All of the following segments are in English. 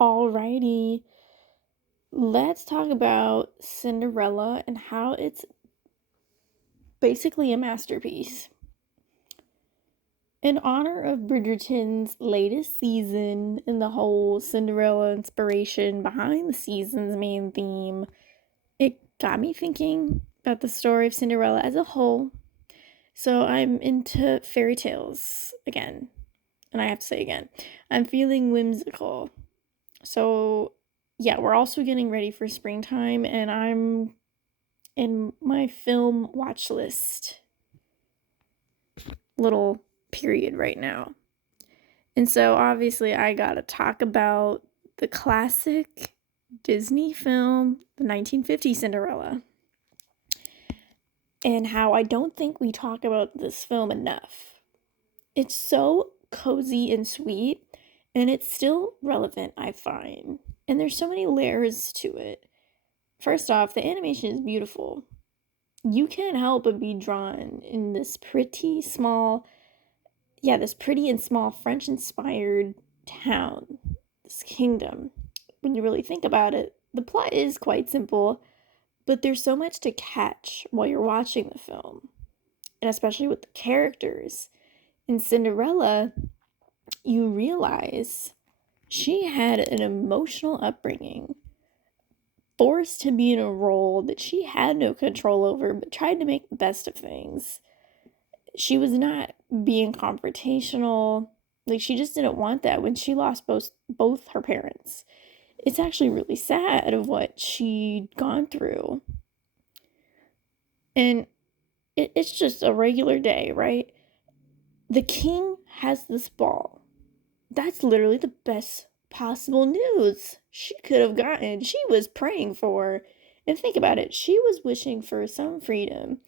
Alrighty, let's talk about Cinderella and how it's basically a masterpiece. In honor of Bridgerton's latest season and the whole Cinderella inspiration behind the season's main theme, it got me thinking about the story of Cinderella as a whole. So I'm into fairy tales again. And I have to say again, I'm feeling whimsical. So yeah, we're also getting ready for springtime, and I'm in my film watch list little period right now. And so obviously I gotta talk about the classic Disney film, the 1950 Cinderella, and how I don't think we talk about this film enough. It's so cozy and sweet, and it's still relevant, I find. And there's so many layers to it. First off, the animation is beautiful. You can't help but be drawn in this pretty and small French inspired town, this kingdom. When you really think about it, the plot is quite simple, but there's so much to catch while you're watching the film, and especially with the characters. In Cinderella, you realize she had an emotional upbringing, forced to be in a role that she had no control over, but tried to make the best of things. She was not being confrontational. Like, she just didn't want that when she lost both her parents. It's actually really sad of what she'd gone through. And it's just a regular day, right? The king has this ball. That's literally the best possible news she could have gotten. She was praying for. And think about it, she was wishing for some freedom,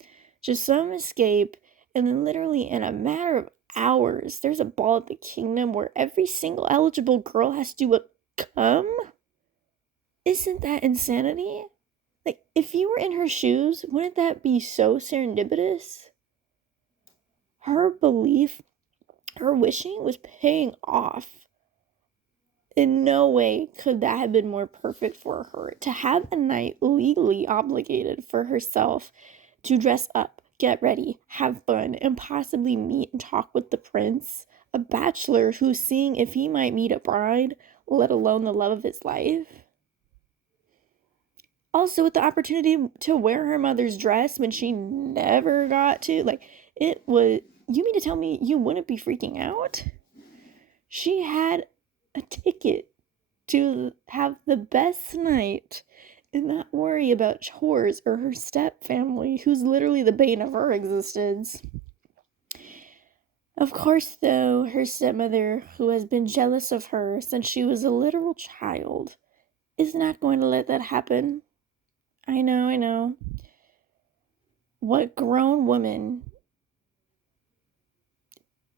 just some escape, and then literally in a matter of hours, there's a ball at the kingdom where every single eligible girl has to come? Isn't that insanity? Like, if you were in her shoes, wouldn't that be so serendipitous? Her belief, her wishing was paying off. In no way could that have been more perfect for her. To have a night legally obligated for herself to dress up, get ready, have fun, and possibly meet and talk with the prince, a bachelor who's seeing if he might meet a bride, let alone the love of his life. Also, with the opportunity to wear her mother's dress when she never got to, like, it was. You mean to tell me you wouldn't be freaking out? She had a ticket to have the best night and not worry about chores or her step family, who's literally the bane of her existence. Of course, though, her stepmother, who has been jealous of her since she was a literal child, is not going to let that happen. I know. What grown woman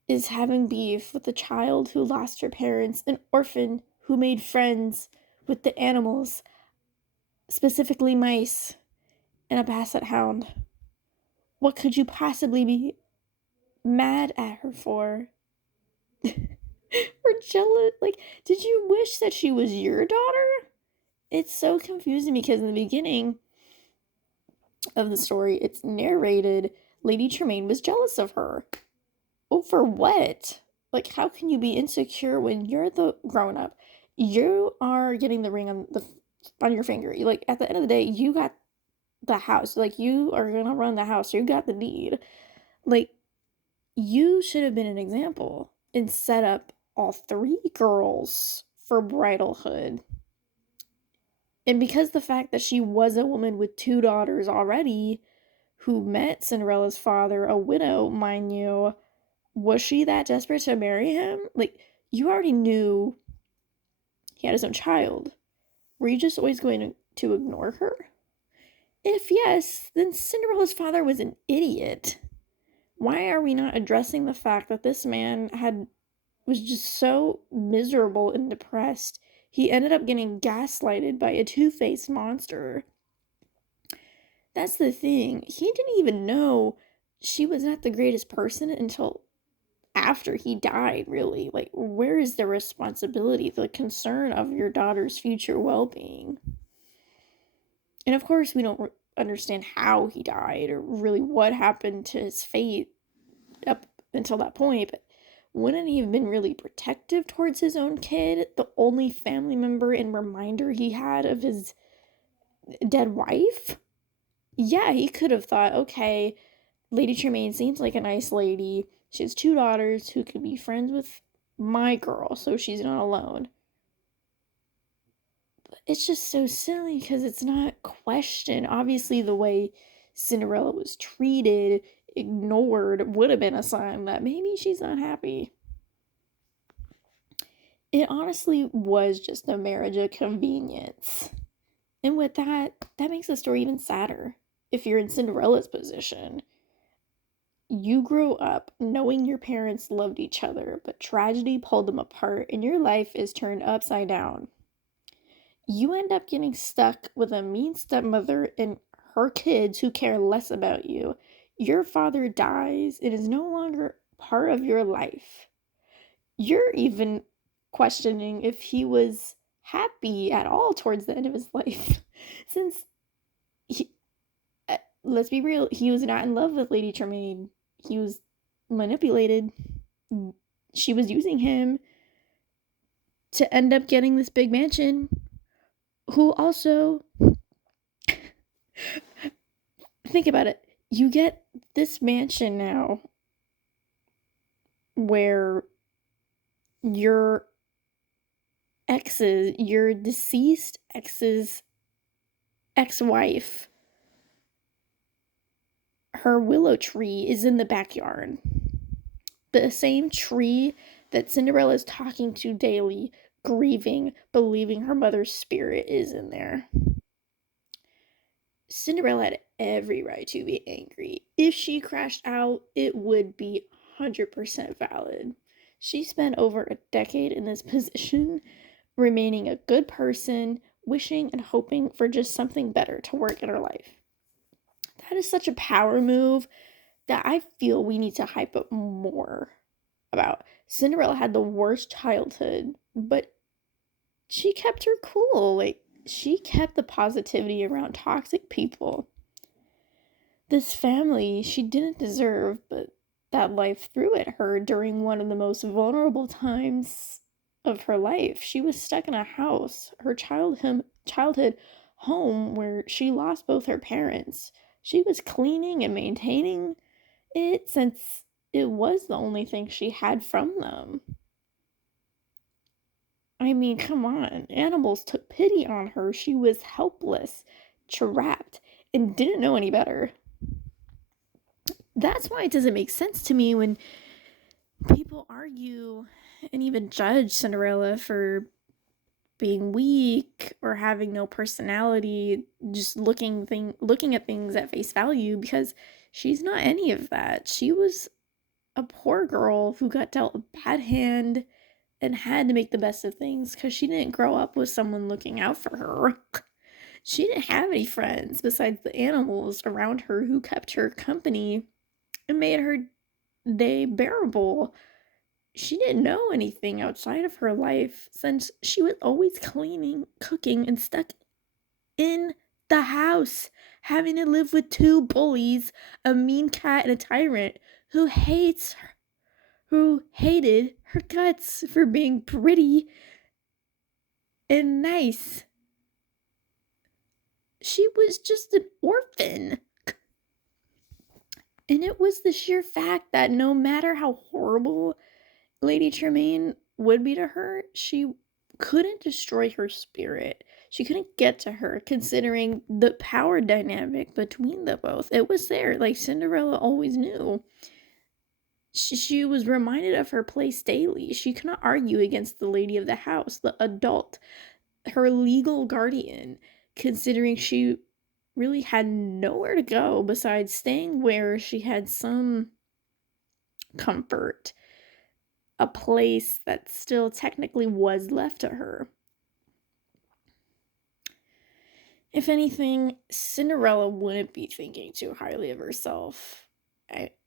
is having beef with a child who lost her parents, an orphan who made friends with the animals, specifically mice, and a basset hound? What could you possibly be mad at her for? Or jealous? Like, did you wish that she was your daughter? It's so confusing because in the beginning of the story, it's narrated Lady Tremaine was jealous of her. Oh, for what? Like, how can you be insecure when you're the grown up? You are getting the ring on your finger. Like, at the end of the day, you got the house. Like, you are gonna run the house. You got the deed. Like, you should have been an example and set up all three girls for bridalhood. And because the fact that she was a woman with two daughters already, who met Cinderella's father, a widow, mind you, was she that desperate to marry him? Like, you already knew he had his own child. Were you just always going to ignore her? If yes, then Cinderella's father was an idiot. Why are we not addressing the fact that this man was just so miserable and depressed? He ended up getting gaslighted by a two-faced monster. That's the thing. He didn't even know she was not the greatest person until after he died, really. Like, where is the responsibility, the concern of your daughter's future well being? And of course, we don't understand how he died or really what happened to his fate up until that point, but wouldn't he have been really protective towards his own kid, the only family member and reminder he had of his dead wife? Yeah, he could have thought, okay, Lady Tremaine seems like a nice lady. She has 2 daughters who could be friends with my girl, so she's not alone. But it's just so silly because it's not questioned. Obviously, the way Cinderella was treated, ignored, would have been a sign that maybe she's not happy. It honestly was just a marriage of convenience. And with that, that makes the story even sadder. If you're in Cinderella's position, you grew up knowing your parents loved each other, but tragedy pulled them apart and your life is turned upside down. You end up getting stuck with a mean stepmother and her kids who care less about you. Your father dies and is no longer part of your life. You're even questioning if he was happy at all towards the end of his life. Since, he, let's be real, he was not in love with Lady Tremaine. He was manipulated. She was using him to end up getting this big mansion. Who also, think about it, you get this mansion now where your ex's, your deceased ex's ex-wife, her willow tree is in the backyard. The same tree that Cinderella is talking to daily, grieving, believing her mother's spirit is in there. Cinderella had every right to be angry. If she crashed out, it would be 100% valid. She spent over a decade in this position, remaining a good person, wishing and hoping for just something better to work in her life. That is such a power move that I feel we need to hype up more about. Cinderella had the worst childhood, but she kept her cool. Like, she kept the positivity around toxic people. This family she didn't deserve, but that life threw at her during one of the most vulnerable times of her life. She was stuck in a house, her childhood home, where she lost both her parents. She was cleaning and maintaining it since it was the only thing she had from them. I mean, come on. Animals took pity on her. She was helpless, trapped, and didn't know any better. That's why it doesn't make sense to me when people argue and even judge Cinderella for being weak or having no personality, just looking at things at face value, because she's not any of that. She was a poor girl who got dealt a bad hand and had to make the best of things because she didn't grow up with someone looking out for her. She didn't have any friends besides the animals around her who kept her company and made her day bearable. She didn't know anything outside of her life since she was always cleaning, cooking, and stuck in the house, having to live with 2 bullies, a mean cat, and a tyrant who hated her guts for being pretty and nice. She was just an orphan. And it was the sheer fact that no matter how horrible Lady Tremaine would be to her, she couldn't destroy her spirit. She couldn't get to her, considering the power dynamic between the both. It was there, like Cinderella always knew. She was reminded of her place daily. She could not argue against the lady of the house, the adult, her legal guardian, considering she really had nowhere to go besides staying where she had some comfort, a place that still technically was left to her. If anything, Cinderella wouldn't be thinking too highly of herself.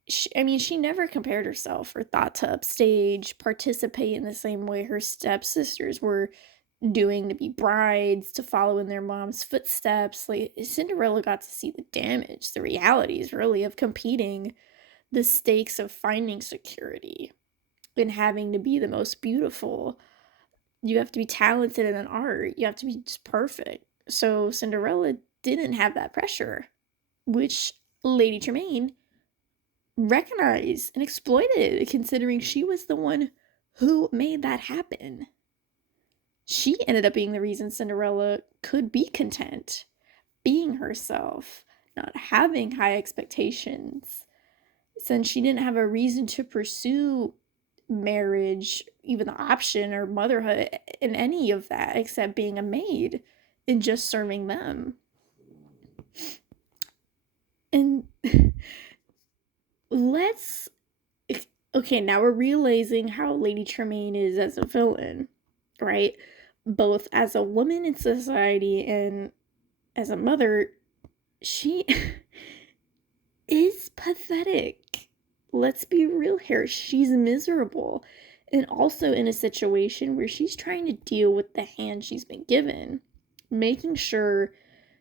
she never compared herself or thought to upstage, participate in the same way her stepsisters were doing, to be brides, to follow in their mom's footsteps. Like, Cinderella got to see the damage, the realities, really, of competing, the stakes of finding security, and having to be the most beautiful. You have to be talented in an art. You have to be just perfect. So Cinderella didn't have that pressure, which Lady Tremaine recognized and exploited, considering she was the one who made that happen. She ended up being the reason Cinderella could be content, being herself, not having high expectations, since she didn't have a reason to pursue marriage, even the option, or motherhood, in any of that, except being a maid and just serving them. And let's okay, now we're realizing how Lady Tremaine is as a villain, right? Both as a woman in society and as a mother, she is pathetic. Let's be real here. She's miserable. And also in a situation where she's trying to deal with the hand she's been given, making sure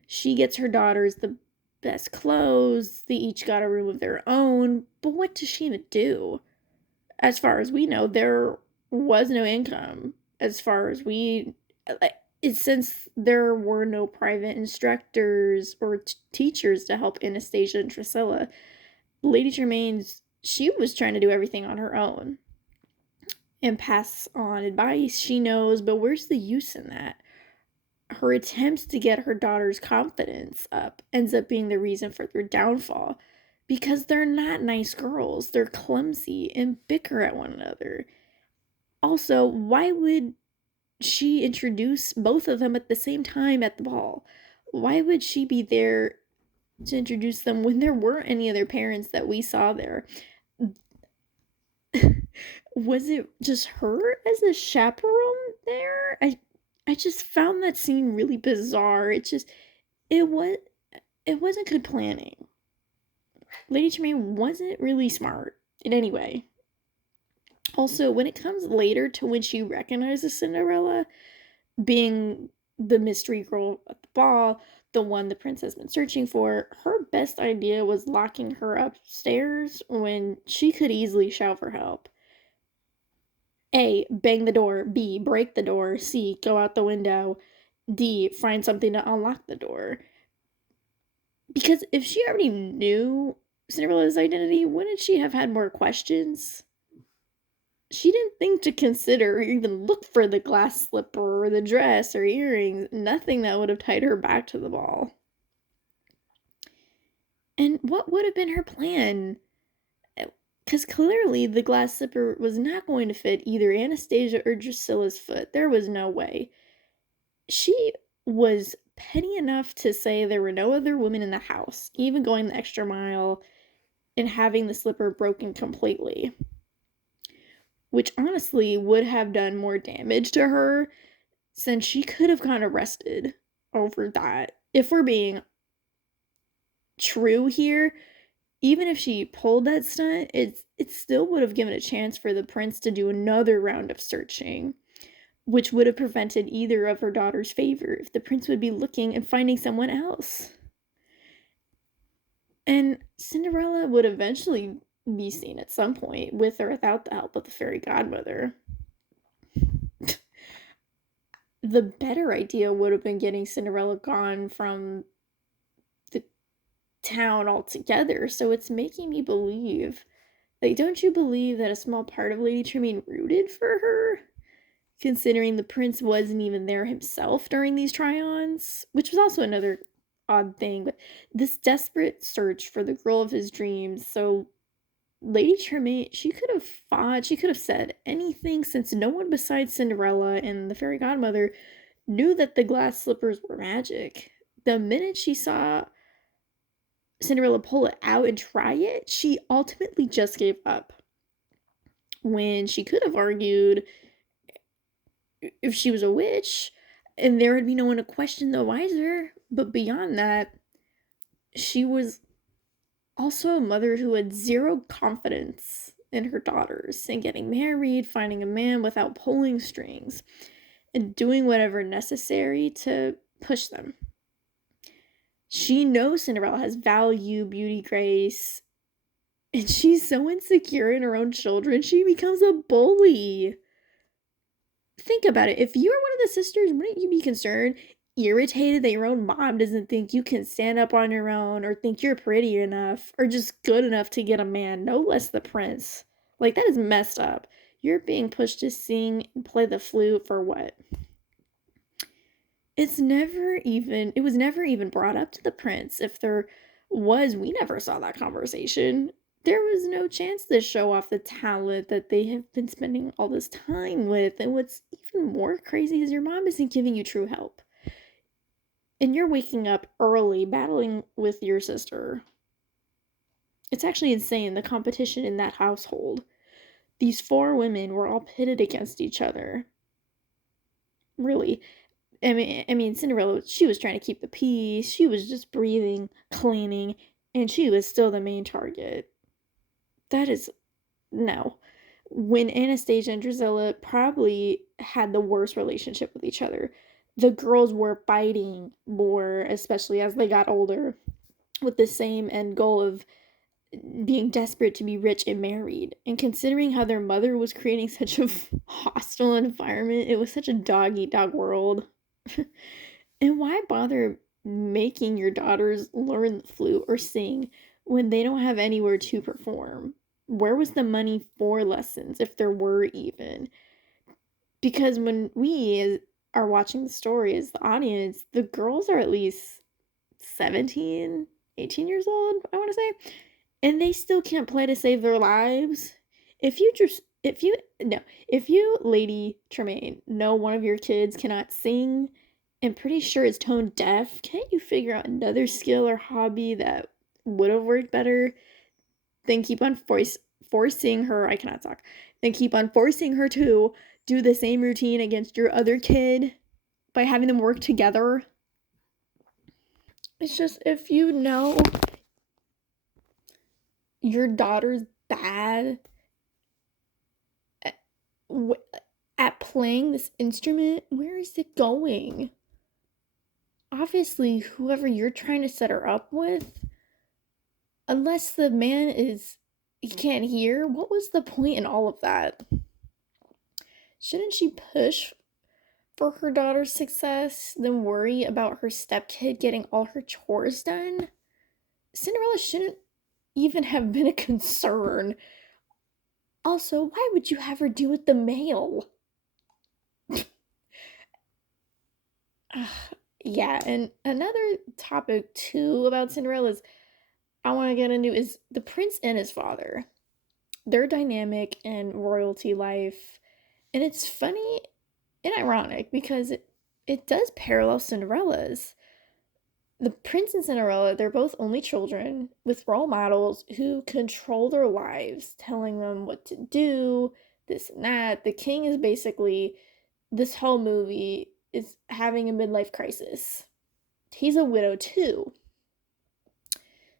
she gets her daughters the best clothes, they each got a room of their own. But what does she even do? As far as we know, there was no income. As far as we, like, since there were no private instructors or teachers to help Anastasia and Drusilla, Lady Germain's, she was trying to do everything on her own and pass on advice she knows, but where's the use in that? Her attempts to get her daughter's confidence up ends up being the reason for their downfall, because they're not nice girls. They're clumsy and bicker at one another. Also, why would she introduce both of them at the same time at the ball? Why would she be there to introduce them when there weren't any other parents that we saw there? Was it just her as a chaperone there? I just found that scene really bizarre. It was it wasn't good planning. Lady Tremaine wasn't really smart in any way. Also, when it comes later to when she recognizes Cinderella being the mystery girl at the ball, the one the prince has been searching for, her best idea was locking her upstairs when she could easily shout for help. A. Bang the door. B. Break the door. C. Go out the window. D. Find something to unlock the door. Because if she already knew Cinderella's identity, wouldn't she have had more questions? She didn't think to consider or even look for the glass slipper or the dress or earrings, nothing that would have tied her back to the ball. And what would have been her plan? Because clearly the glass slipper was not going to fit either Anastasia or Drusilla's foot. There was no way. She was petty enough to say there were no other women in the house, even going the extra mile and having the slipper broken completely, which honestly would have done more damage to her, since she could have gotten arrested over that. If we're being true here, even if she pulled that stunt, it still would have given a chance for the prince to do another round of searching, which would have prevented either of her daughter's favor if the prince would be looking and finding someone else. And Cinderella would eventually be seen at some point, with or without the help of the fairy godmother. The better idea would have been getting Cinderella gone from the town altogether. So it's making me believe, like, don't you believe that a small part of Lady Tremaine rooted for her? Considering the prince wasn't even there himself during these try-ons, which was also another odd thing. But this desperate search for the girl of his dreams, so Lady Tremaine, she could have fought, she could have said anything, since no one besides Cinderella and the fairy godmother knew that the glass slippers were magic. The minute she saw Cinderella pull it out and try it, she ultimately just gave up. When she could have argued if she was a witch and there would be no one to question the wiser. But beyond that, she was Also, a mother who had zero confidence in her daughters and getting married, finding a man without pulling strings, and doing whatever necessary to push them. She knows Cinderella has value, beauty, grace, and she's so insecure in her own children, she becomes a bully. Think about it. If you were one of the sisters, wouldn't you be concerned, irritated that your own mom doesn't think you can stand up on your own or think you're pretty enough or just good enough to get a man, no less the prince? Like, that is messed up. You're being pushed to sing and play the flute for what? It was never even brought up to the prince. If there was, we never saw that conversation. There was no chance to show off the talent that they have been spending all this time with. And what's even more crazy is your mom isn't giving you true help. And you're waking up early battling with your sister. It's actually insane, the competition in that household. These four women were all pitted against each other. Really. I mean, Cinderella, she was trying to keep the peace. She was just breathing, cleaning, and she was still the main target. That is no. When Anastasia and Drusilla probably had the worst relationship with each other, the girls were fighting more, especially as they got older, with the same end goal of being desperate to be rich and married. And considering how their mother was creating such a hostile environment, it was such a dog eat dog world. And why bother making your daughters learn the flute or sing when they don't have anywhere to perform? Where was the money for lessons, if there were even? Because when we are watching the story as the audience, the girls are at least 17, 18 years old, I want to say, and they still can't play to save their lives. If you, Lady Tremaine, know one of your kids cannot sing and pretty sure is tone deaf, can't you figure out another skill or hobby that would have worked better than keep on forcing her? I cannot talk. Then keep on forcing her to do the same routine against your other kid by having them work together. It's just, if you know your daughter's bad at playing this instrument, where is it going? Obviously, whoever you're trying to set her up with, unless the man he can't hear, what was the point in all of that? Shouldn't she push for her daughter's success than worry about her stepkid getting all her chores done? Cinderella shouldn't even have been a concern. Also, why would you have her do with the mail? Yeah, and another topic too about Cinderella's I want to get into is the prince and his father. Their dynamic and royalty life. And it's funny and ironic because it does parallel Cinderella's. The prince and Cinderella, they're both only children with role models who control their lives, telling them what to do, this and that. The king is basically, this whole movie is having a midlife crisis. He's a widow too,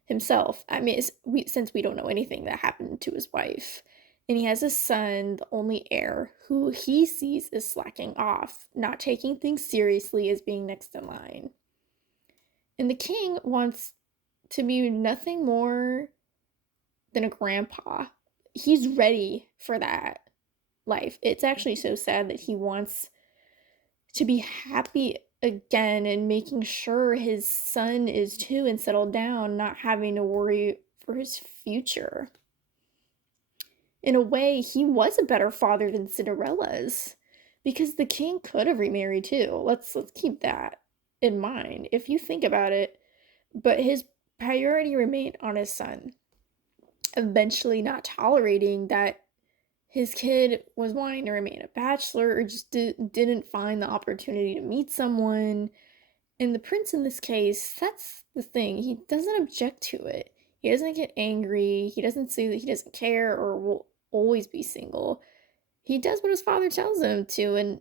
himself. I mean, since we don't know anything that happened to his wife. And he has a son, the only heir, who he sees is slacking off, not taking things seriously as being next in line. And the king wants to be nothing more than a grandpa. He's ready for that life. It's actually so sad that he wants to be happy again and making sure his son is too and settled down, not having to worry for his future. In a way, he was a better father than Cinderella's because the king could have remarried too. Let's keep that in mind if you think about it. But his priority remained on his son, eventually not tolerating that his kid was wanting to remain a bachelor or just didn't find the opportunity to meet someone. And the prince in this case, that's the thing. He doesn't object to it. He doesn't get angry. He doesn't say that he doesn't care or will always be single. He does what his father tells him to, and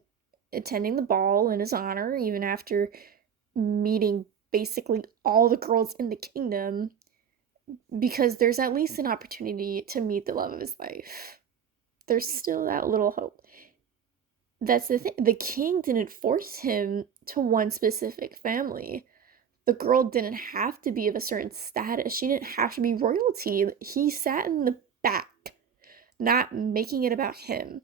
attending the ball in his honor, even after meeting basically all the girls in the kingdom. because there's at least an opportunity to meet the love of his life. There's still that little hope. That's the thing. The king didn't force him to one specific family. The girl didn't have to be of a certain status. She didn't have to be royalty. He sat in the back, not making it about him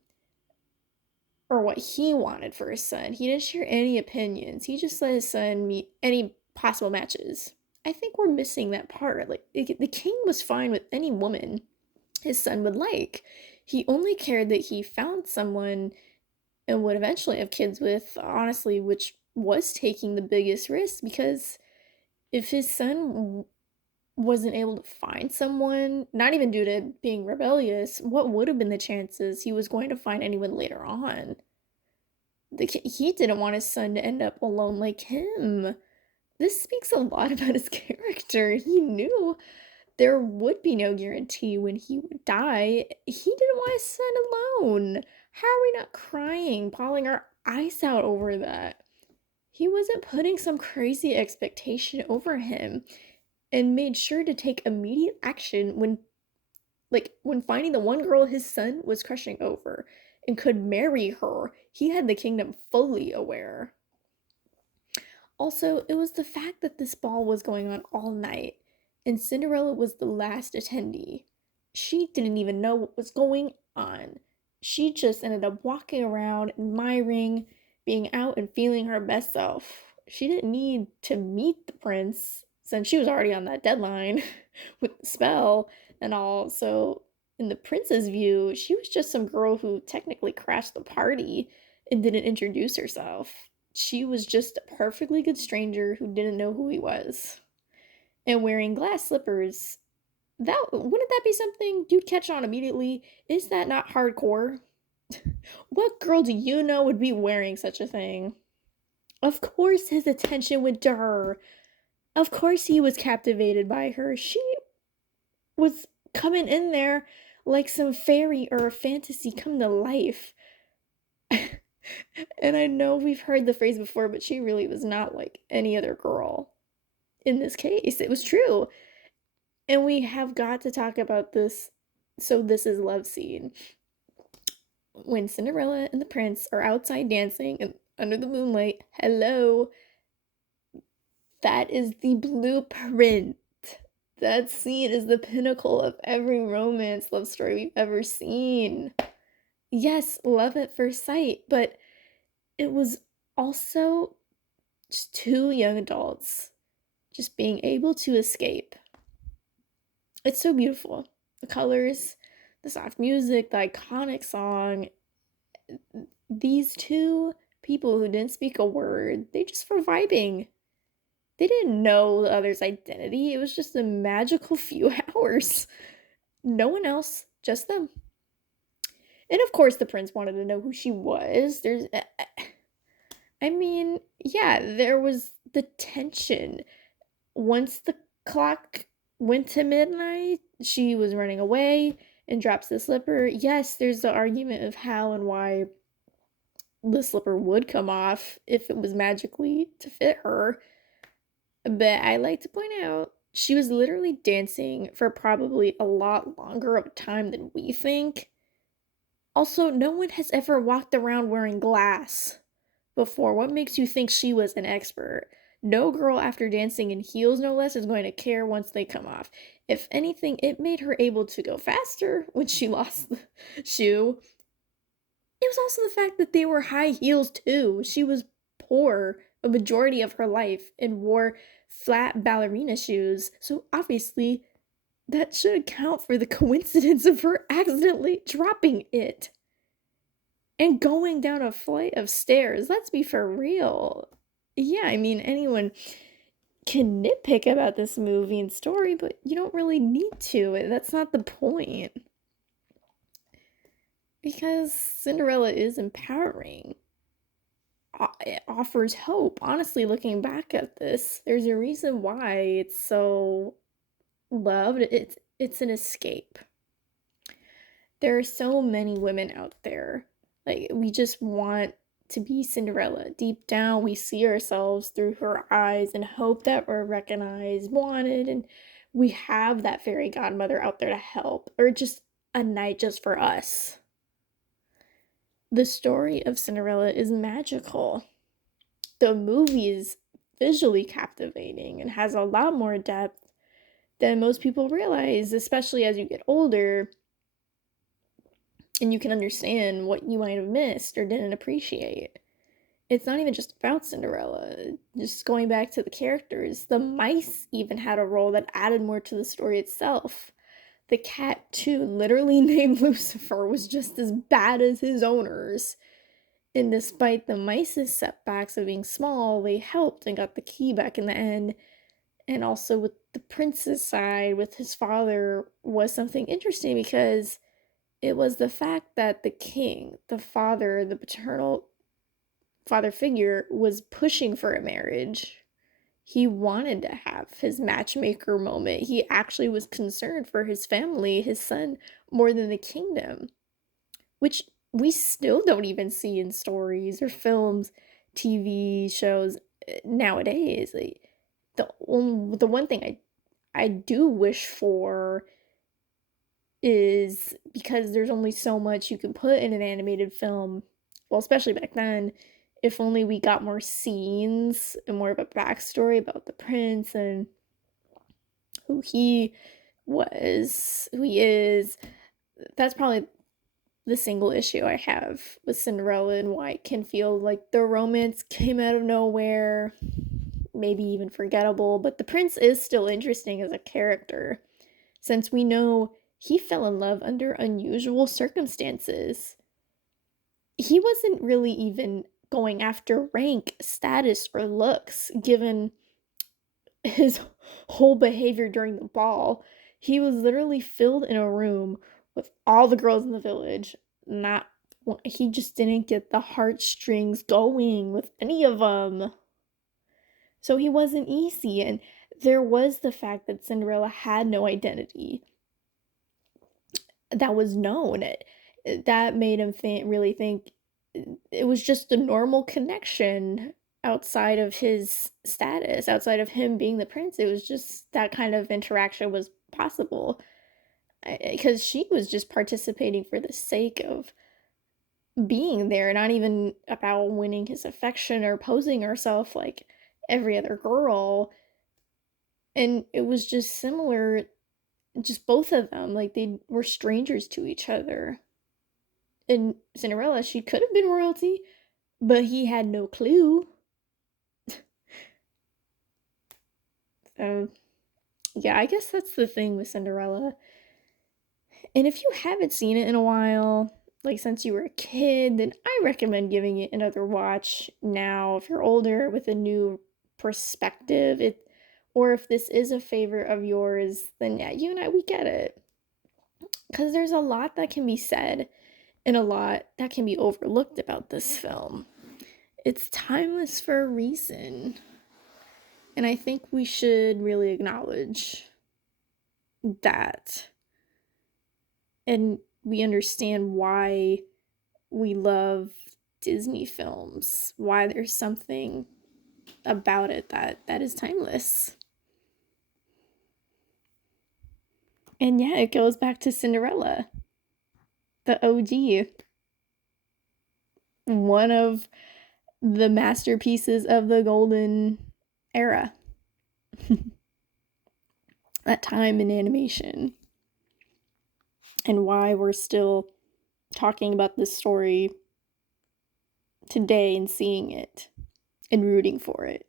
or what he wanted for his son. He didn't share any opinions. He just let his son meet any possible matches. I think we're missing that part. Like, the king was fine with any woman his son would like. He only cared that he found someone and would eventually have kids with, honestly, which was taking the biggest risk, because if his son wasn't able to find someone, not even due to being rebellious, what would have been the chances he was going to find anyone later on? He didn't want his son to end up alone like him. This speaks a lot about his character. He knew there would be no guarantee when he would die. He didn't want his son alone. How are we not crying, bawling our eyes out over that? He wasn't putting some crazy expectation over him, and made sure to take immediate action when finding the one girl his son was crushing over and could marry her. He had the kingdom fully aware. Also, it was the fact that this ball was going on all night, and Cinderella was the last attendee. She didn't even know what was going on. She just ended up walking around, admiring, being out, and feeling her best self. She didn't need to meet the prince, since she was already on that deadline with the spell and all. So, in the prince's view, she was just some girl who technically crashed the party and didn't introduce herself. She was just a perfectly good stranger who didn't know who he was. And wearing glass slippers, that wouldn't that be something you'd catch on immediately? Is that not hardcore? What girl do you know would be wearing such a thing? Of course his attention went to her. Of course he was captivated by her. She was coming in there like some fairy or a fantasy come to life. And I know we've heard the phrase before, but she really was not like any other girl. In this case, it was true. And we have got to talk about this. So, this is love scene. When Cinderella and the prince are outside dancing and under the moonlight, hello, that is the blueprint. That scene is the pinnacle of every romance love story we've ever seen. Yes, love at first sight, but it was also just two young adults just being able to escape. It's so beautiful. The colors, the soft music, the iconic song. These two people who didn't speak a word, they just were vibing. They didn't know the other's identity. It was just a magical few hours. No one else, just them. And of course, the prince wanted to know who she was. I mean, yeah, there was the tension. Once the clock went to midnight, she was running away and drops the slipper. Yes, there's the argument of how and why the slipper would come off if it was magically to fit her. But I like to point out she was literally dancing for probably a lot longer of a time than we think. Also, no one has ever walked around wearing glass before. What makes you think she was an expert? No girl after dancing in heels, no less, is going to care once they come off. If anything, it made her able to go faster when she lost the shoe. It was also the fact that they were high heels, too. She was poor a majority of her life and wore flat ballerina shoes, so obviously that should account for the coincidence of her accidentally dropping it and going down a flight of stairs. Let's be for real. Yeah, I mean, anyone can nitpick about this movie and story, but you don't really need to. That's not the point. Because Cinderella is empowering. It offers hope. Honestly, looking back at this, there's a reason why it's so loved. It's an escape. There are so many women out there. Like, we just want to be Cinderella. Deep down, we see ourselves through her eyes and hope that we're recognized, wanted, and we have that fairy godmother out there to help, or just a night just for us. The story of Cinderella is magical. The movie is visually captivating and has a lot more depth than most people realize, especially as you get older and you can understand what you might have missed or didn't appreciate. It's not even just about Cinderella. Just going back to the characters, the mice even had a role that added more to the story itself. The cat, too, literally named Lucifer, was just as bad as his owners. And despite the mice's setbacks of being small, they helped and got the key back in the end. And also with the prince's side, with his father, was something interesting because it was the fact that the king, the father, the paternal father figure, was pushing for a marriage. He wanted to have his matchmaker moment. He actually was concerned for his family, his son, more than the kingdom, which we still don't even see in stories or films, TV shows nowadays. Like, the one thing I do wish for is, because there's only so much you can put in an animated film, well, especially back then, if only we got more scenes and more of a backstory about the prince and who he was, who he is. That's probably the single issue I have with Cinderella and why it can feel like the romance came out of nowhere, maybe even forgettable, but the prince is still interesting as a character, since we know he fell in love under unusual circumstances. He wasn't really even going after rank, status, or looks, given his whole behavior during the ball. He was literally filled in a room with all the girls in the village. Not He just didn't get the heartstrings going with any of them. So he wasn't easy, and there was the fact that Cinderella had no identity that was known. That made him really think it was just a normal connection outside of his status, outside of him being the prince. It was just that kind of interaction was possible because she was just participating for the sake of being there, not even about winning his affection or posing herself like every other girl. And it was just similar, just both of them, like they were strangers to each other. In Cinderella, she could have been royalty, but he had no clue. So, yeah, I guess that's the thing with Cinderella. And if you haven't seen it in a while, like since you were a kid, then I recommend giving it another watch now if you're older with a new perspective. Or if this is a favorite of yours, then yeah, you and I, we get it. Because there's a lot that can be said and a lot that can be overlooked about this film. It's timeless for a reason. And I think we should really acknowledge that. And we understand why we love Disney films, why there's something about it that is timeless. And yeah, it goes back to Cinderella, the OG, one of the masterpieces of the golden era. That time in animation. And why we're still talking about this story today and seeing it and rooting for it.